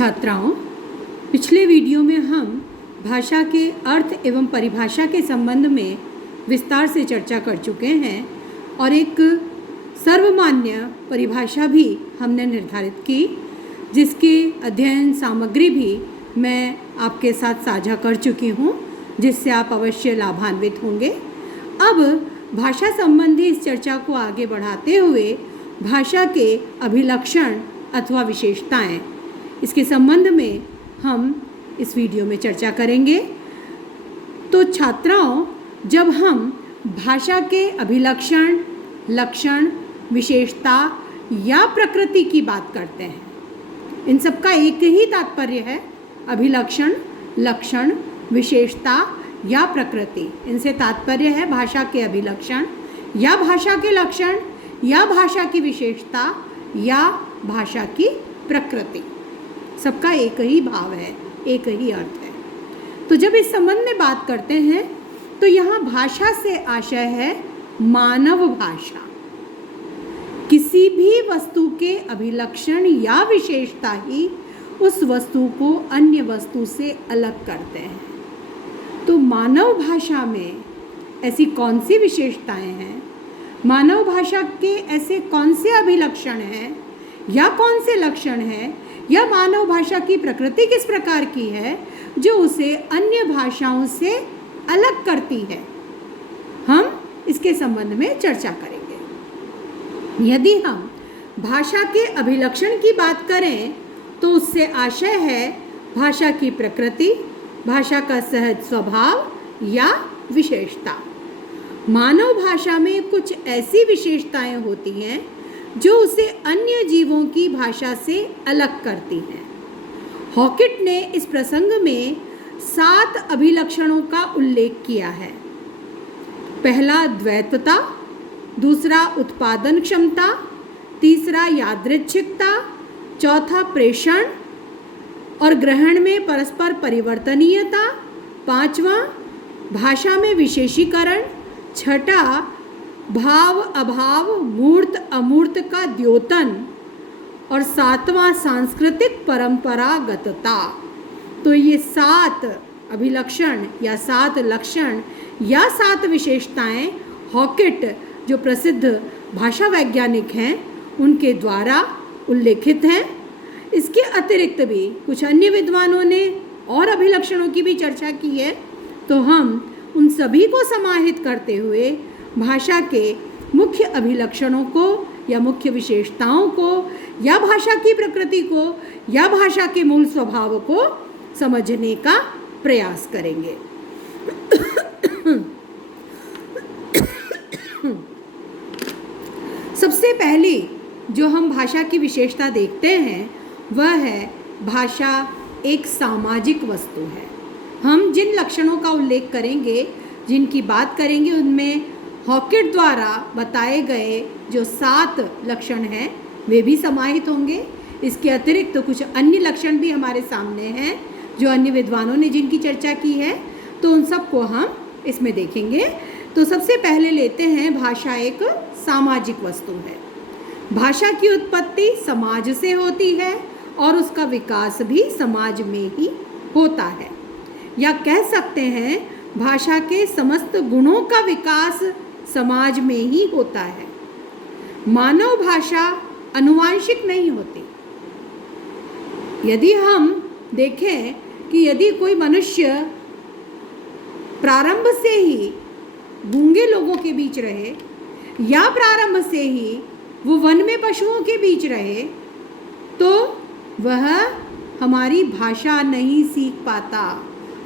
छात्राओं, पिछले वीडियो में हम भाषा के अर्थ एवं परिभाषा के संबंध में विस्तार से चर्चा कर चुके हैं और एक सर्वमान्य परिभाषा भी हमने निर्धारित की, जिसकी अध्ययन सामग्री भी मैं आपके साथ साझा कर चुकी हूँ, जिससे आप अवश्य लाभान्वित होंगे। अब भाषा संबंधी इस चर्चा को आगे बढ़ाते हुए भाषा के अभिलक्षण अथवा विशेषताएं, इसके संबंध में हम इस वीडियो में चर्चा करेंगे। तो छात्राओं, जब हम भाषा के अभिलक्षण, लक्षण, विशेषता या प्रकृति की बात करते हैं, इन सब का एक ही तात्पर्य है, अभिलक्षण, लक्षण, विशेषता या प्रकृति। इनसे तात्पर्य है भाषा के अभिलक्षण या भाषा के लक्षण या भाषा की विशेषता या भाषा की प्रकृति। सबका एक ही भाव है, एक ही अर्थ है। तो जब इस संबंध में बात करते हैं तो यहाँ भाषा से आशय है मानव भाषा। किसी भी वस्तु के अभिलक्षण या विशेषता ही उस वस्तु को अन्य वस्तु से अलग करते हैं। तो मानव भाषा में ऐसी कौन सी विशेषताएं हैं, मानव भाषा के ऐसे कौन से अभिलक्षण हैं या कौन से लक्षण हैं, या मानव भाषा की प्रकृति किस प्रकार की है जो उसे अन्य भाषाओं से अलग करती है, हम इसके संबंध में चर्चा करेंगे। यदि हम भाषा के अभिलक्षण की बात करें तो उससे आशय है भाषा की प्रकृति, भाषा का सहज स्वभाव या विशेषता। मानव भाषा में कुछ ऐसी विशेषताएं होती हैं जो उसे अन्य जीवों की भाषा से अलग करती हैं। हॉकेट ने इस प्रसंग में 7 अभिलक्षणों का उल्लेख किया है। पहला द्वैतता, दूसरा उत्पादन क्षमता, तीसरा यादृच्छिकता, चौथा प्रेषण और ग्रहण में परस्पर परिवर्तनीयता, पांचवा भाषा में विशेषीकरण, छठा भाव अभाव मूर्त अमूर्त का द्योतन और सातवां सांस्कृतिक परंपरागतता। तो ये 7 अभिलक्षण या 7 लक्षण या 7 विशेषताएं हॉकेट जो प्रसिद्ध भाषा वैज्ञानिक हैं उनके द्वारा उल्लेखित हैं। इसके अतिरिक्त भी कुछ अन्य विद्वानों ने और अभिलक्षणों की भी चर्चा की है। तो हम उन सभी को समाहित करते हुए भाषा के मुख्य अभिलक्षणों को या मुख्य विशेषताओं को या भाषा की प्रकृति को या भाषा के मूल स्वभाव को समझने का प्रयास करेंगे। सबसे पहली जो हम भाषा की विशेषता देखते हैं वह है भाषा एक सामाजिक वस्तु है। हम जिन लक्षणों का उल्लेख करेंगे, जिनकी बात करेंगे, उनमें हॉकेट द्वारा बताए गए जो 7 लक्षण हैं वे भी समाहित होंगे। इसके अतिरिक्त तो कुछ अन्य लक्षण भी हमारे सामने हैं जो अन्य विद्वानों ने जिनकी चर्चा की है, तो उन सबको हम इसमें देखेंगे। तो सबसे पहले लेते हैं भाषा एक सामाजिक वस्तु है। भाषा की उत्पत्ति समाज से होती है और उसका विकास भी समाज में ही होता है, या कह सकते हैं भाषा के समस्त गुणों का विकास समाज में ही होता है। मानव भाषा अनुवांशिक नहीं होती। यदि हम देखें कि यदि कोई मनुष्य प्रारंभ से ही गूंगे लोगों के बीच रहे या प्रारंभ से ही वो वन में पशुओं के बीच रहे, तो वह हमारी भाषा नहीं सीख पाता,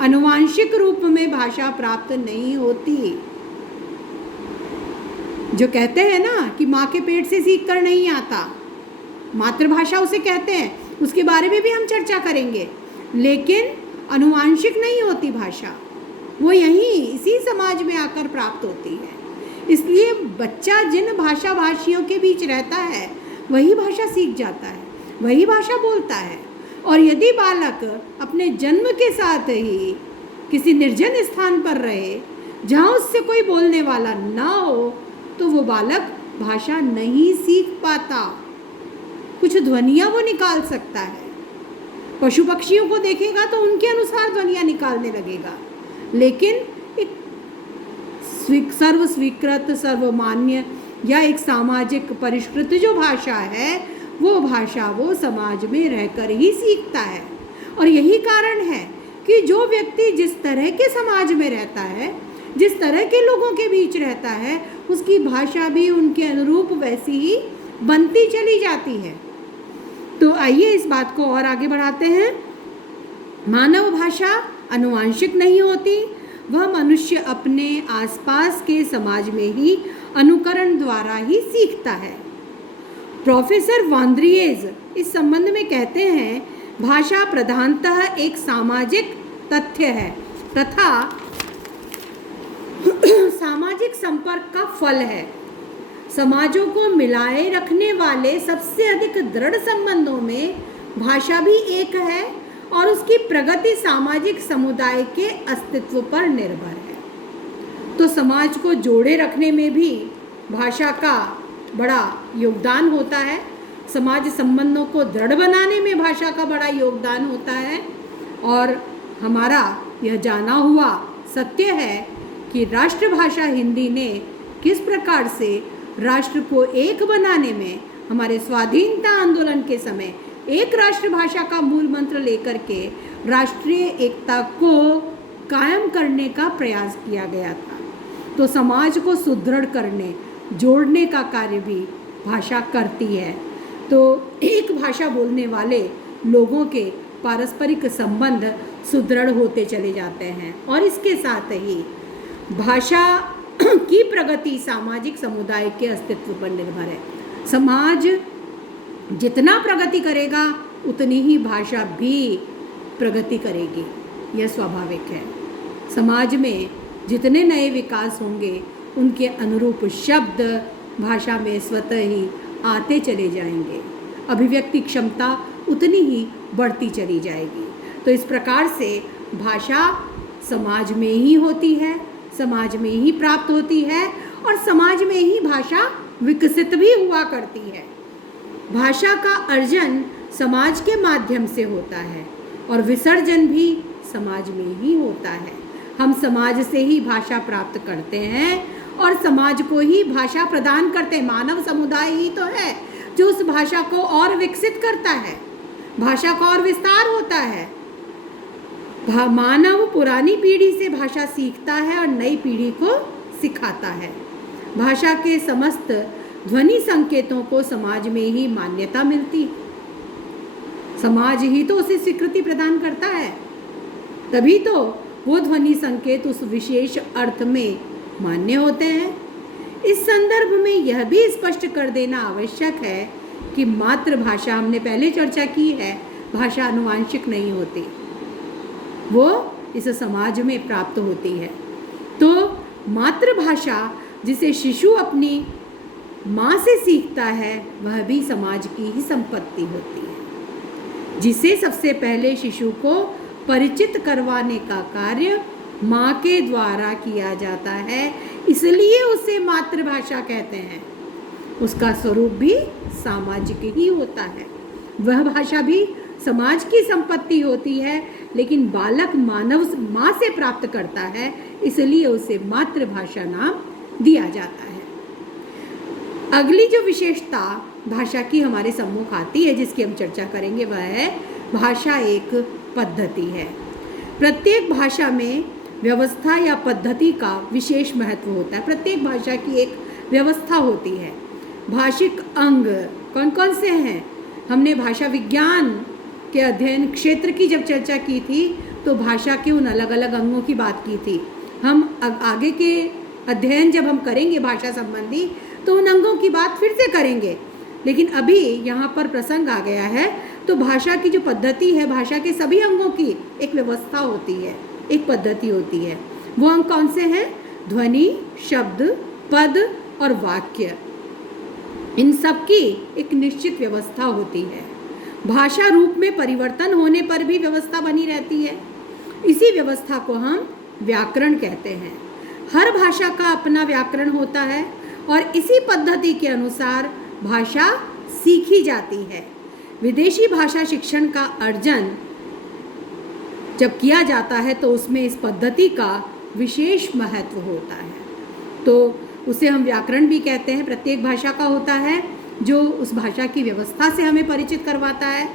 अनुवांशिक रूप में भाषा प्राप्त नहीं होती। जो कहते हैं ना कि माँ के पेट से सीख कर नहीं आता, मातृभाषा उसे कहते हैं, उसके बारे में भी हम चर्चा करेंगे। लेकिन अनुवांशिक नहीं होती भाषा, वो यहीं इसी समाज में आकर प्राप्त होती है। इसलिए बच्चा जिन भाषा भाषियों के बीच रहता है वही भाषा सीख जाता है, वही भाषा बोलता है। और यदि बालक अपने जन्म के साथ ही किसी निर्जन स्थान पर रहे जहाँ उससे कोई बोलने वाला ना हो, तो वो बालक भाषा नहीं सीख पाता। कुछ ध्वनियाँ वो निकाल सकता है, पशु पक्षियों को देखेगा तो उनके अनुसार ध्वनियाँ निकालने लगेगा। लेकिन एक सर्व स्वीकृत, सर्वमान्य या एक सामाजिक परिष्कृत जो भाषा है, वो भाषा वो समाज में रहकर ही सीखता है। और यही कारण है कि जो व्यक्ति जिस तरह के समाज में रहता है, जिस तरह के लोगों के बीच रहता है, उसकी भाषा भी उनके अनुरूप वैसी ही बनती चली जाती है। तो आइए इस बात को और आगे बढ़ाते हैं। मानव भाषा आनुवांशिक नहीं होती, वह मनुष्य अपने आसपास के समाज में ही अनुकरण द्वारा ही सीखता है। प्रोफेसर वांद्रियेज इस संबंध में कहते हैं, भाषा प्रधानतः एक सामाजिक तथ्य है तथा सामाजिक संपर्क का फल है। समाजों को मिलाए रखने वाले सबसे अधिक दृढ़ संबंधों में भाषा भी एक है और उसकी प्रगति सामाजिक समुदाय के अस्तित्व पर निर्भर है। तो समाज को जोड़े रखने में भी भाषा का बड़ा योगदान होता है। समाज संबंधों को दृढ़ बनाने में भाषा का बड़ा योगदान होता है। और हमारा यह जाना हुआ सत्य है कि राष्ट्रभाषा हिंदी ने किस प्रकार से राष्ट्र को एक बनाने में, हमारे स्वाधीनता आंदोलन के समय एक राष्ट्रभाषा का मूल मंत्र लेकर के राष्ट्रीय एकता को कायम करने का प्रयास किया गया था। तो समाज को सुदृढ़ करने, जोड़ने का कार्य भी भाषा करती है। तो एक भाषा बोलने वाले लोगों के पारस्परिक संबंध सुदृढ़ होते चले जाते हैं और इसके साथ ही भाषा की प्रगति सामाजिक समुदाय के अस्तित्व पर निर्भर है। समाज जितना प्रगति करेगा उतनी ही भाषा भी प्रगति करेगी, यह स्वाभाविक है। समाज में जितने नए विकास होंगे उनके अनुरूप शब्द भाषा में स्वतः ही आते चले जाएंगे, अभिव्यक्ति क्षमता उतनी ही बढ़ती चली जाएगी। तो इस प्रकार से भाषा समाज में ही होती है, समाज में ही प्राप्त होती है और समाज में ही भाषा विकसित भी हुआ करती है। भाषा का अर्जन समाज के माध्यम से होता है और विसर्जन भी समाज में ही होता है। हम समाज से ही भाषा प्राप्त करते हैं और समाज को ही भाषा प्रदान करते हैं। मानव समुदाय ही तो है जो उस भाषा को और विकसित करता है, भाषा का और विस्तार होता है। मानव पुरानी पीढ़ी से भाषा सीखता है और नई पीढ़ी को सिखाता है। भाषा के समस्त ध्वनि संकेतों को समाज में ही मान्यता मिलती, समाज ही तो उसे स्वीकृति प्रदान करता है, तभी तो वो ध्वनि संकेत उस विशेष अर्थ में मान्य होते हैं। इस संदर्भ में यह भी स्पष्ट कर देना आवश्यक है कि मातृभाषा, हमने पहले चर्चा की है, भाषा आनुवांशिक नहीं होती, वो इस समाज में प्राप्त होती है। तो मातृभाषा जिसे शिशु अपनी माँ से सीखता है वह भी समाज की ही संपत्ति होती है, जिसे सबसे पहले शिशु को परिचित करवाने का कार्य माँ के द्वारा किया जाता है, इसलिए उसे मातृभाषा कहते हैं। उसका स्वरूप भी सामाजिक ही होता है, वह भाषा भी समाज की संपत्ति होती है, लेकिन बालक मानव माँ से प्राप्त करता है, इसलिए उसे मातृभाषा नाम दिया जाता है। अगली जो विशेषता भाषा की हमारे सम्मुख आती है, जिसकी हम चर्चा करेंगे, वह है भाषा एक पद्धति है। प्रत्येक भाषा में व्यवस्था या पद्धति का विशेष महत्व होता है। प्रत्येक भाषा की एक व्यवस्था होती है। भाषिक अंग कौन कौन से हैं? हमने भाषा विज्ञान के अध्ययन क्षेत्र की जब चर्चा की थी तो भाषा के उन अलग अलग अंगों की बात की थी। हम आगे के अध्ययन जब हम करेंगे भाषा संबंधी तो उन अंगों की बात फिर से करेंगे, लेकिन अभी यहाँ पर प्रसंग आ गया है। तो भाषा की जो पद्धति है, भाषा के सभी अंगों की एक व्यवस्था होती है, एक पद्धति होती है। वो अंग कौन से हैं? ध्वनि, शब्द, पद और वाक्य, इन सब की एक निश्चित व्यवस्था होती है। भाषा रूप में परिवर्तन होने पर भी व्यवस्था बनी रहती है। इसी व्यवस्था को हम व्याकरण कहते हैं। हर भाषा का अपना व्याकरण होता है और इसी पद्धति के अनुसार भाषा सीखी जाती है। विदेशी भाषा शिक्षण का अर्जन जब किया जाता है तो उसमें इस पद्धति का विशेष महत्व होता है। तो उसे हम व्याकरण भी कहते हैं। प्रत्येक भाषा का होता है जो उस भाषा की व्यवस्था से हमें परिचित करवाता है,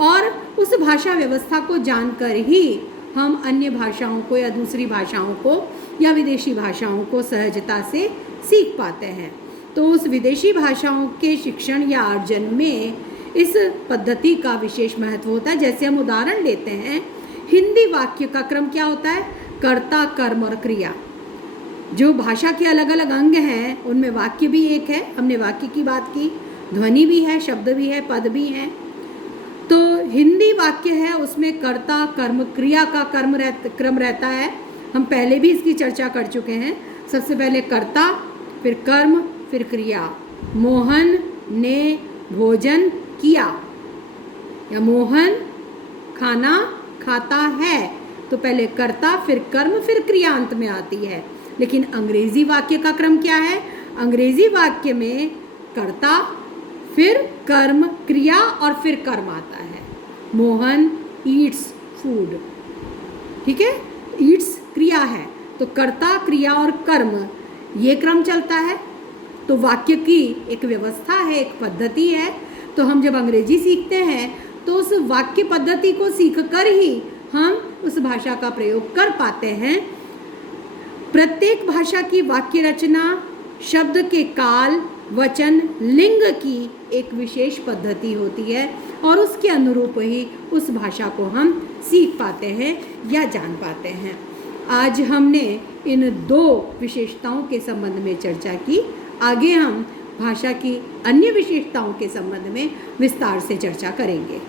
और उस भाषा व्यवस्था को जानकर ही हम अन्य भाषाओं को या दूसरी भाषाओं को या विदेशी भाषाओं को सहजता से सीख पाते हैं। तो उस विदेशी भाषाओं के शिक्षण या अर्जन में इस पद्धति का विशेष महत्व होता है। जैसे हम उदाहरण लेते हैं, हिंदी वाक्य का क्रम क्या होता है? कर्ता, कर्म और क्रिया। जो भाषा के अलग अलग अंग हैं उनमें वाक्य भी एक है, हमने वाक्य की बात की, ध्वनि भी है, शब्द भी है, पद भी है। तो हिंदी वाक्य है उसमें कर्ता, कर्म, क्रिया का क्रम रहता है। हम पहले भी इसकी चर्चा कर चुके हैं। सबसे पहले कर्ता, फिर कर्म, फिर क्रिया। मोहन ने भोजन किया, या मोहन खाना खाता है, तो पहले कर्ता, फिर कर्म, फिर क्रिया अंत में आती है। लेकिन अंग्रेजी वाक्य का क्रम क्या है? अंग्रेजी वाक्य में कर्ता, फिर कर्म, क्रिया और फिर कर्म आता है। मोहन ईट्स फूड, ठीक है, ईट्स क्रिया है, तो कर्ता, क्रिया और कर्म ये क्रम चलता है। तो वाक्य की एक व्यवस्था है, एक पद्धति है। तो हम जब अंग्रेजी सीखते हैं तो उस वाक्य पद्धति को सीखकर ही हम उस भाषा का प्रयोग कर पाते हैं। प्रत्येक भाषा की वाक्य रचना, शब्द के काल, वचन, लिंग की एक विशेष पद्धति होती है, और उसके अनुरूप ही उस भाषा को हम सीख पाते हैं या जान पाते हैं। आज हमने इन दो विशेषताओं के संबंध में चर्चा की। आगे हम भाषा की अन्य विशेषताओं के संबंध में विस्तार से चर्चा करेंगे।